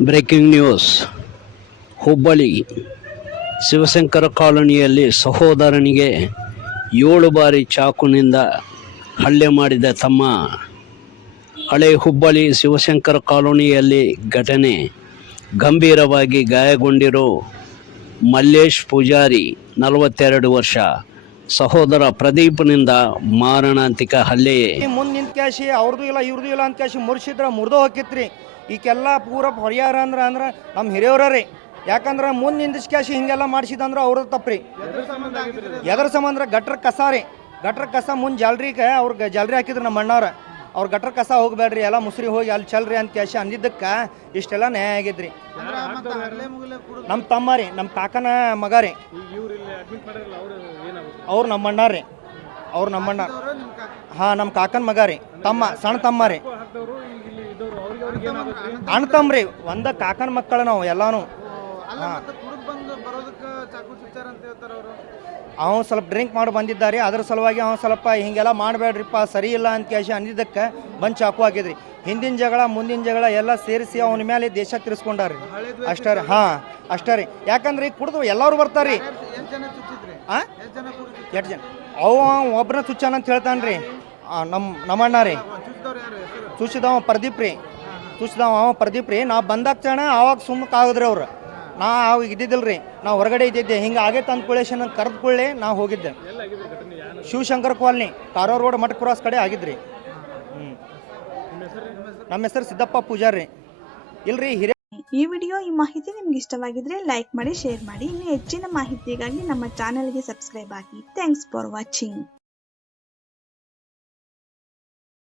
Breaking news Hubballi Shivashankara ಕಾಲೋನಿಯಲ್ಲಿ ಸಹೋದರನಿಗೆ ಏಳು ಬಾರಿ ಚಾಕುನಿಂದ ಹಲ್ಲೆ ಮಾಡಿದ ತಮ್ಮ ಹಳೆ ಹುಬ್ಬಳ್ಳಿ ಶಿವಶಂಕರ ಕಾಲೋನಿಯಲ್ಲಿ ಘಟನೆ ಗಂಭೀರವಾಗಿ ಗಾಯಗೊಂಡಿರೋ ಮಲ್ಲೇಶ್ ಪೂಜಾರಿ ನಲವತ್ತೆರಡು ವರ್ಷ. ಸಹೋದರ ಪ್ರದೀಪ್ನಿಂದ ಮಾರಣಾಂತಿಕ ಹಲ್ಲೆ. ಮುಂದೆ ನಿಂತ ಕ್ಯಾಶಿ ಅವ್ರದ್ದು ಇಲ್ಲ ಇವ್ರದ್ದು ಇಲ್ಲ ಅಂತ ಕ್ಯಾಶಿ ಮುರ್ಸಿದ್ರ ಮುರಿದು ಹೋಗಿತ್ರಿ ಈಕೆಲ್ಲ ಪೂರ ಪರಿಹಾರ ಅಂದ್ರೆ ಅಂದ್ರೆ ನಮ್ಮ ಹಿರಿಯವ್ರ ರೀ. ಯಾಕಂದ್ರೆ ಮುಂದೆ ನಿಂದಿಸ್ ಕ್ಯಾಶಿ ಹಿಂಗೆಲ್ಲ ಮಾಡಿಸಿದಂದ್ರೆ ಅವ್ರದ್ದು ತಪ್ಪ್ರಿ ಎದ್ರ ಸಂಬಂಧ ಗಟ್ರ ಕಸ ರೀ. ಗಟ್ರ ಕಸ ಮುಂದೆ ಜಲ್ರಿಗೆ ಅವ್ರಿಗೆ ಜಲ್ರಿ ಹಾಕಿದ್ರು ನಮ್ಮ ಅಣ್ಣವ್ರ. ಅವ್ರ ಗಟ್ರ ಕಸ ಹೋಗ್ಬೇಡ್ರಿ ಎಲ್ಲ ಮುಸ್ರಿ ಹೋಗಿ ಅಲ್ಲಿ ಚಲ್ರಿ ಅಂತ ಕ್ಯಾಶಿ ಅಂದಿದ್ದಕ್ಕೆ ಇಷ್ಟೆಲ್ಲ ನ್ಯಾಯ ಆಗಿದ್ರಿ ನಮ್ಮ ತಮ್ಮ ರೀ ನಮ್ಮ ಕಾಕನ ಮಗ ರೀ. ಅವ್ರು ನಮ್ಮಣ್ಣ ರೀ. ಅವ್ರು ನಮ್ಮ ಅಣ್ಣ ಹಾಂ ನಮ್ಮ ಕಾಕನ ಮಗ ರೀ. ತಮ್ಮ ಸಣ್ಣ ತಮ್ಮ ರೀ. ಅಣ್ಣ ತಮ್ಮ ರೀ ಒಂದ ಕಾಕನ ಮಕ್ಕಳು ನಾವು ಎಲ್ಲಾನು. ಹಾಂ. ಅವನು ಸ್ವಲ್ಪ ಡ್ರಿಂಕ್ ಮಾಡಿ ಬಂದಿದ್ದಾರೆ ಅದ್ರ ಸಲುವಾಗಿ ಅವ್ನು ಸ್ವಲ್ಪ ಹಿಂಗೆಲ್ಲ ಮಾಡಬೇಡ್ರಿಪ್ಪ ಸರಿ ಇಲ್ಲ ಅಂತ ಕೇಳಿ ಅಂದಿದ್ದಕ್ಕೆ ಬಂದು ಚಾಕು ಹಾಕಿದ್ರಿ. ಹಿಂದಿನ ಜಗಳ ಮುಂದಿನ ಜಗಳ ಎಲ್ಲ ಸೇರಿಸಿ ಅವನ ಮೇಲೆ ದೇಶ ತಿರ್ಸ್ಕೊಂಡಾರ್ರಿ. ಅಷ್ಟೇ ರೀ ಹಾಂ ಅಷ್ಟೇ ರೀ. ಯಾಕಂದ್ರೆ ಕುಡಿದು ಕುಡ್ದು ಎಲ್ಲರೂ ಬರ್ತಾರೆ ಹಾಂ ಎಷ್ಟು ಜನ ಅವ ಒಬ್ಬನ ಚುಚ್ಚಾನ ಅಂತ ಹೇಳ್ತಾನೆ ರೀ. ನಮ್ಮ ನಮ್ಮಣ್ಣ ರೀ. ಚುಚ್ಚಿದವ ಪ್ರದೀಪ್ ರೀ. ಚುಚ್ಚಿದವ ಅವ ಪ್ರದೀಪ್ ರೀ. ನಾವು ಬಂದಾಗ ಆವಾಗ ಅವಾಗ ಸುಮ್ಮಕ್ಕೆ ಆಗಿದ್ರಿ ಅವ್ರು. ನಾ ಅವಾಗ ಇದ್ದಿದ್ದಿಲ್ಲ ರೀ ನಾವು ಹೊರಗಡೆ ಇದ್ದಿದ್ದೆ. ಹಿಂಗೆ ಆಗೈತೆ ತಂದು ನಂಗೆ ಕರೆದು ನಾ ನಾವು ಹೋಗಿದ್ದೆ. Shivashankar colony, Karwar road Math cross ಕಡೆ ಆಗಿದ್ರಿ. ನಮ್ಮ ಹೆಸರು ಸಿದ್ದಪ್ಪ ಪೂಜಾರಿ. ಇಲ್ರಿ ಹಿರಿಯ ಈ ವಿಡಿಯೋ ಈ ಮಾಹಿತಿ ನಿಮ್ಗೆ ಇಷ್ಟವಾಗಿದ್ರೆ ಲೈಕ್ ಮಾಡಿ, ಶೇರ್ ಮಾಡಿ. ಇನ್ನು ಹೆಚ್ಚಿನ ಮಾಹಿತಿಗಾಗಿ ನಮ್ಮ ಚಾನೆಲ್ಗೆ ಸಬ್ಸ್ಕ್ರೈಬ್ ಆಗಿ. Thanks for watching